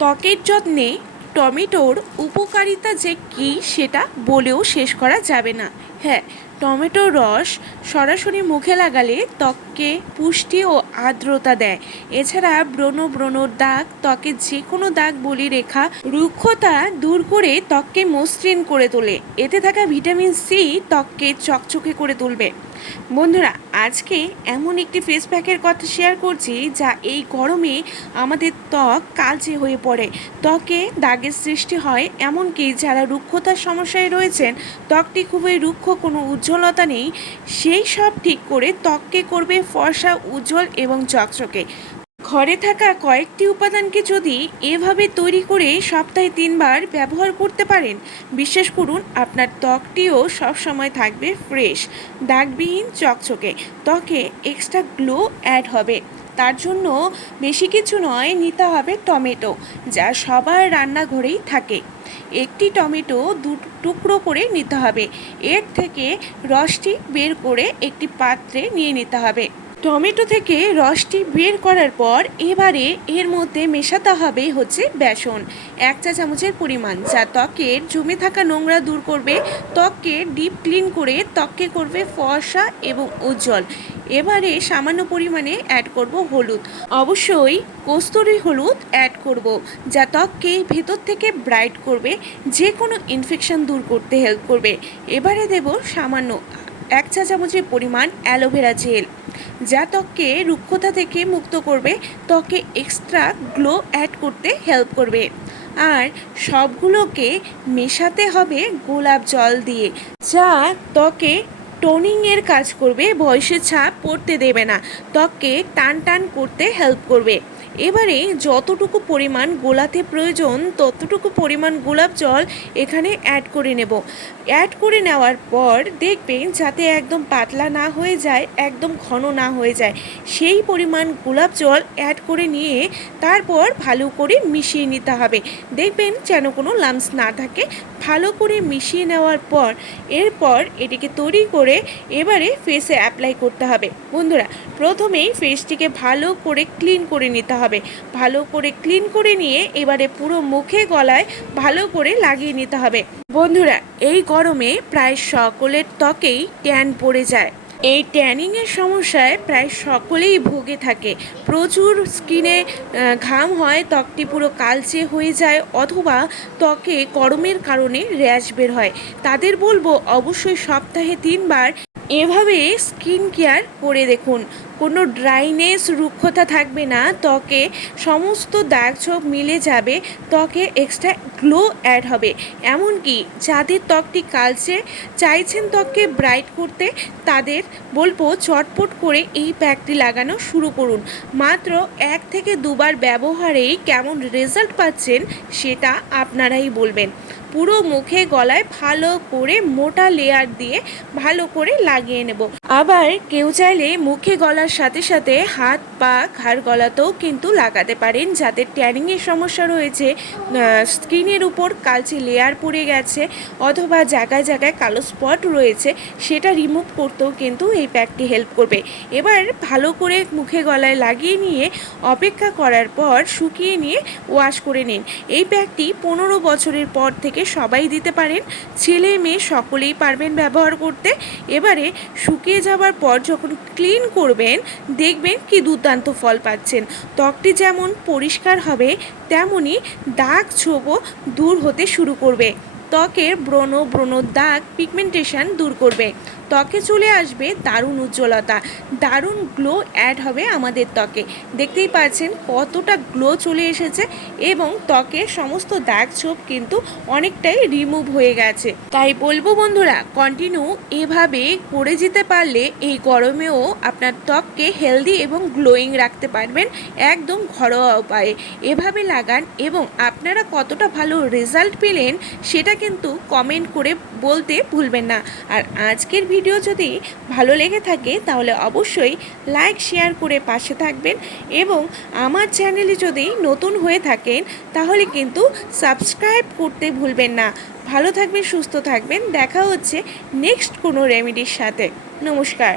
ত্বকের যত্নে টমেটোর উপকারিতা যে কী সেটা বলেও শেষ করা যাবে না। হ্যাঁ টমেটোর রস সরাসরি মুখে লাগালে ত্বককে পুষ্টি ও আর্দ্রতা দেয়। এছাড়া ব্রণ ব্রণর দাগ, ত্বকের যে কোনো দাগ বলি রেখা, রুক্ষতা দূর করে ত্বককে মসৃণ করে তোলে। এতে থাকা ভিটামিন সি ত্বককে চকচকে করে তুলবে। বন্ধুরা, আজকে এমন একটি ফেস প্যাকের কথা শেয়ার করছি যা এই গরমে আমাদের ত্বক কালচে হয়ে পড়ে। ত্বকে দাগের সৃষ্টি হয়, এমনকি যারা রুক্ষতার সমস্যায় রয়েছেন, ত্বকটি খুবই রুক্ষ, কোনো উজ্জ্বলতা নেই। সেই সব ঠিক করে ত্বককে করবে ফর্সা, উজ্জ্বল এবং চকচকে। ঘরে থাকা কয়েকটি উপাদানকে যদি এভাবে তৈরি করে সপ্তাহে তিনবার ব্যবহার করতে পারেন, বিশ্বাস করুন আপনার ত্বকটিও সবসময় থাকবে ফ্রেশ। দাগবিহীন চকচকে, ত্বকে এক্সট্রা গ্লো অ্যাড হবে। তার জন্য বেশি কিছু নয়, নিতে হবে টমেটো, যা সবার রান্নাঘরেই থাকে। একটি টমেটো দু টুকরো করে নিতে হবে। এর থেকে রসটি বের করে একটি পাত্রে নিয়ে নিতে হবে। টমেটো থেকে রসটি বের করার পর এবারে এর মধ্যে মেশাতে হবে হচ্ছে বেসন। এক চা চামচের পরিমাণ। যা ত্বকের জমে থাকা নোংরা দূর করবে। ত্বককে ডিপ ক্লিন করে ত্বককে করবে ফর্সা এবং উজ্জ্বল। এবারে সামান্য পরিমাণে অ্যাড করব হলুদ। অবশ্যই কস্তুরি হলুদ অ্যাড করব। যা ত্বককে ভেতর থেকে ব্রাইট করবে। যে কোনো ইনফেকশন দূর করতে হেল্প করবে। এবারে দেব সামান্য এক চা চামচের পরিমাণ অ্যালোভেরা জেল। যা ত্বককে রুক্ষতা থেকে মুক্ত করবে, ত্বকে এক্সট্রা গ্লো অ্যাড করতে হেল্প করবে। আর সবগুলোকে মেশাতে হবে গোলাপ জল দিয়ে, যা ত্বকে টোনিংয়ের কাজ করবে, বয়সের ছাপ পড়তে দেবে না। ত্বককে টান টান করতে হেল্প করবে। এবারে যতটুকু পরিমাণ গোলাতে প্রয়োজন, ততটুকু পরিমাণ গোলাপ জল এখানে অ্যাড করে নেব। অ্যাড করে নেওয়ার পর দেখবেন যাতে একদম পাতলা না হয়ে যায়, একদম ঘন না হয়ে যায়, সেই পরিমাণ গোলাপ জল অ্যাড করে নিয়ে তারপর ভালো করে মিশিয়ে নিতে হবে। দেখবেন যেন কোনো লামস না থাকে ভালো করে মিশিয়ে নেওয়ার পর, এরপর এটিকে তৈরি করে এবারে ফেসে অ্যাপ্লাই করতে হবে। বন্ধুরা, প্রথমেই ফেসটিকে ভালো করে ক্লিন করে নিতে হবে। ভালো করে ক্লিন করে নিয়ে এবারে পুরো মুখে গলায় ভালো করে লাগিয়ে নিতে হবে। বন্ধুরা, এই গরমে প্রায় সকলের ত্বকেই ট্যান পড়ে যায়। এই ট্যানিংয়ের সমস্যায় প্রায় সকলেই ভুগে থাকে। প্রচুর স্কিনে ঘাম হয়, ত্বকটি পুরো কালচে হয়ে যায়, অথবা ত্বকে গরমের কারণে র্যাশ বের হয়। তাদের বলব অবশ্যই সপ্তাহে তিনবার এভাবে স্কিন কেয়ার করে দেখুন। কোনো ড্রাইনেস রুক্ষতা থাকবে না, ত্বকে সমস্ত দাগ ছোপ মিলে যাবে, ত্বকে এক্সট্রা গ্লো অ্যাড হবে। এমনকি যাদের ত্বকটি কালচে, চাইছেন ত্বককে ব্রাইট করতে, তাদের বলব চটপট করে এই প্যাকটি লাগানো শুরু করুন। মাত্র এক থেকে দুবার ব্যবহারেই কেমন রেজাল্ট পাচ্ছেন সেটা আপনারাই বলবেন। পুরো মুখে গলায় ভালো করে মোটা লেয়ার দিয়ে ভালো করে লাগিয়ে নেব। আবার কেউ চাইলে মুখে গলার সাথে সাথে হাত, পা, ঘাড় গলাতেও কিন্তু লাগাতে পারেন যাদের ট্যানিংয়ের সমস্যা রয়েছে স্কিনের উপর কালচে লেয়ার পড়ে গেছে অথবা জায়গায় জায়গায় কালো স্পট রয়েছে, সেটা রিমুভ করতেও কিন্তু এই প্যাকটি হেল্প করবে। এবার ভালো করে মুখে গলায় লাগিয়ে নিয়ে অপেক্ষা করার পর শুকিয়ে নিয়ে ওয়াশ করে নিন। এই প্যাকটি পনেরো বছরের পর থেকে সবাই দিতে পারেন, ছেলে মেয়ে সকলেই পারবেন ব্যবহার করতে। এবারে শুকিয়ে যাওয়ার পর যখন ক্লিন করবেন দেখবেন কি দুর্দান্ত ফল পাচ্ছেন। ত্বকটি যেমন পরিষ্কার হবে তেমনই দাগ ছোপও দূর হতে শুরু করবে। ত্বকের ব্রণ ব্রণ দাগ পিগমেন্টেশন দূর করবে। ত্বকে চলে আসবে দারুণ উজ্জ্বলতা, দারুণ গ্লো অ্যাড হবে আমাদের ত্বকে। দেখতেই পাচ্ছেন কতটা গ্লো চলে এসেছে এবং ত্বকের সমস্ত দাগ ছোপ কিন্তু অনেকটাই রিমুভ হয়ে গেছে। তাই বলব বন্ধুরা কন্টিনিউ এভাবে করে যেতে পারলে এই গরমেও আপনার ত্বককে হেলদি এবং গ্লোয়িং রাখতে পারবেন একদম ঘরোয়া উপায়ে। এভাবে লাগান এবং আপনারা কতটা ভালো রেজাল্ট পেলেন সেটা কিন্তু কমেন্ট করে বলতে ভুলবেন না। আর আজকের ভিডিও যদি ভালো লেগে থাকে, তাহলে অবশ্যই লাইক শেয়ার করে পাশে থাকবেন এবং আমার চ্যানেলে যদি নতুন হয়ে থাকেন, তাহলে কিন্তু সাবস্ক্রাইব করতে ভুলবেন না। ভালো থাকবেন, সুস্থ থাকবেন। দেখা হচ্ছে নেক্সট কোনো রেমেডির সাথে। নমস্কার।